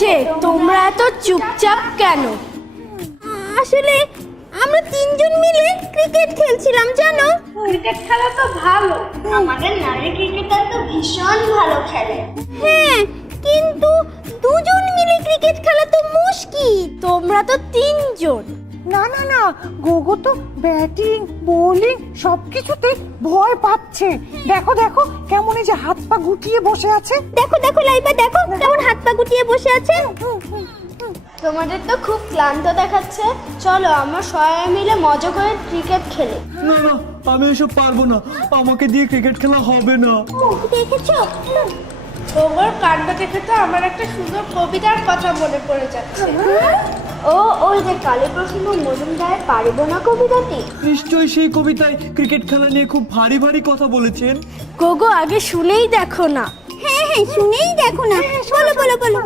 হয়েছে? তোমরা এত চুপচাপ কেন? আসলে আমরা তিনজন মিলে ক্রিকেট খেলছিলাম জানো। ক্রিকেট খেলা তো ভালো, আমাদের নারী ক্রিকেটার তো ভীষণ ভালো খেলে। হ্যাঁ, কিন্তু দুজন মিলে ক্রিকেট খেলা তো মুশকিল। তোমরা তো তিনজন। না না না, গোগো তো ব্যাটিং বোলিং সবকিছুতে ভয় পাচ্ছে। দেখো দেখো কেমন এই যে হাত পা গুটিয়ে বসে আছে। দেখো দেখো লাইবা, দেখো কেমন হাত পা গুটিয়ে বসে আছে। তোমাদের তো খুব ক্লান্ত দেখাচ্ছে, চলো আমরা সবাই মিলে মজা করে ক্রিকেট খেলি। না না, আমি এসব পারবো না, আমাকে দিয়ে ক্রিকেট খেলা হবে না। দেখেছো? তোমার কাণ্ড দেখে তো আমার একটা সুন্দর কবিতার কথা মনে পড়ে যাচ্ছে। ও ওই যে কালীপ্রসন্ন মজুমদারের পারিব না কবিতাটি। নিশ্চয়ই সেই কবিতায় ক্রিকেট খেলা নিয়ে খুব ভারী ভারী কথা বলেছেন। গোগো আগে শুনেই দেখো না। হ্যাঁ হ্যাঁ, শুনেই দেখো না। বলো বলো বলো।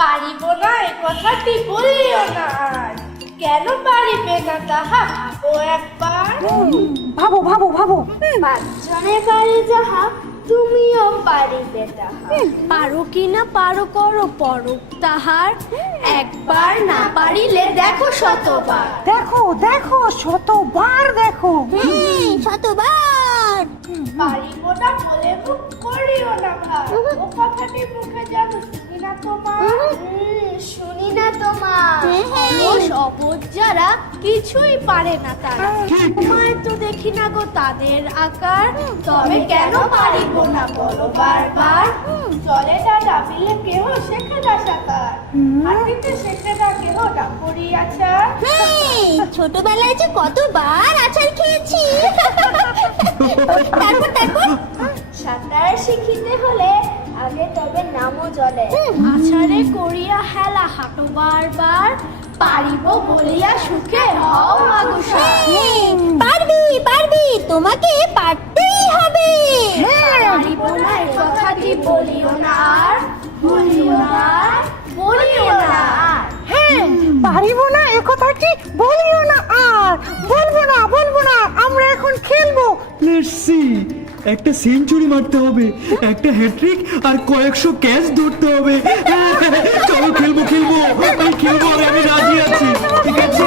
পারিব না এ কথাটি বলিও না আর, কেন পারিবে না তাহা ভাবো একবার। ভাবো ভাবো ভাবো। পাঁচজনে পারি যাহা তুমিও পারিবে তাহা, পারো কি না পারো করো পরক তাহার, একবার না পারিলে দেখো শতবার। দেখো দেখো শতবার দেখো। শতবার। পারিব না বলে মুখ করিও না ভাই, ও কথাটি মুখে যেন শুনি না তোমার। শুনি না তোমার। অবশ অবশ যারা কিছুই পারে না তারা, তোমায় তো দেখি না গো তাদের আকার, তবে কেন পারিব না বলো বারবার। চলে না ডাবিলে কেহ শেখে না সাঁতার, হাঁটিতে শেখে না কেহ ডাকরি আছাড়। ছোটবেলায় যে কতবার আচার খেয়েছি। তারপর তারপর সাঁতার শিখিতে হলে আগে তবে নামও জলে, আছাড়ে করিয়া হেলা হাঁটো বারবার, পারিব বলিয়া সুখে হও আগুসার। পারবি পারবি, তোমাকে পারতেই হবে। পারিব না এ কথাটি বলিও না আর, বলিও না আর, বলিও না আর। হ্যাঁ, পারিব না এ কথাটি বলিও না আর, বলবো না বলবো না, আমরা এখন খেলবো। লেটস সি, একটা সেঞ্চুরি মারতে হবে, একটা হ্যাট্রিক আর কয়েকশো ক্যাচ ধরতে হবে। চলো খেলবো খেলবো, আমি খেলবো, আমি রাজি আছি, ঠিক আছে।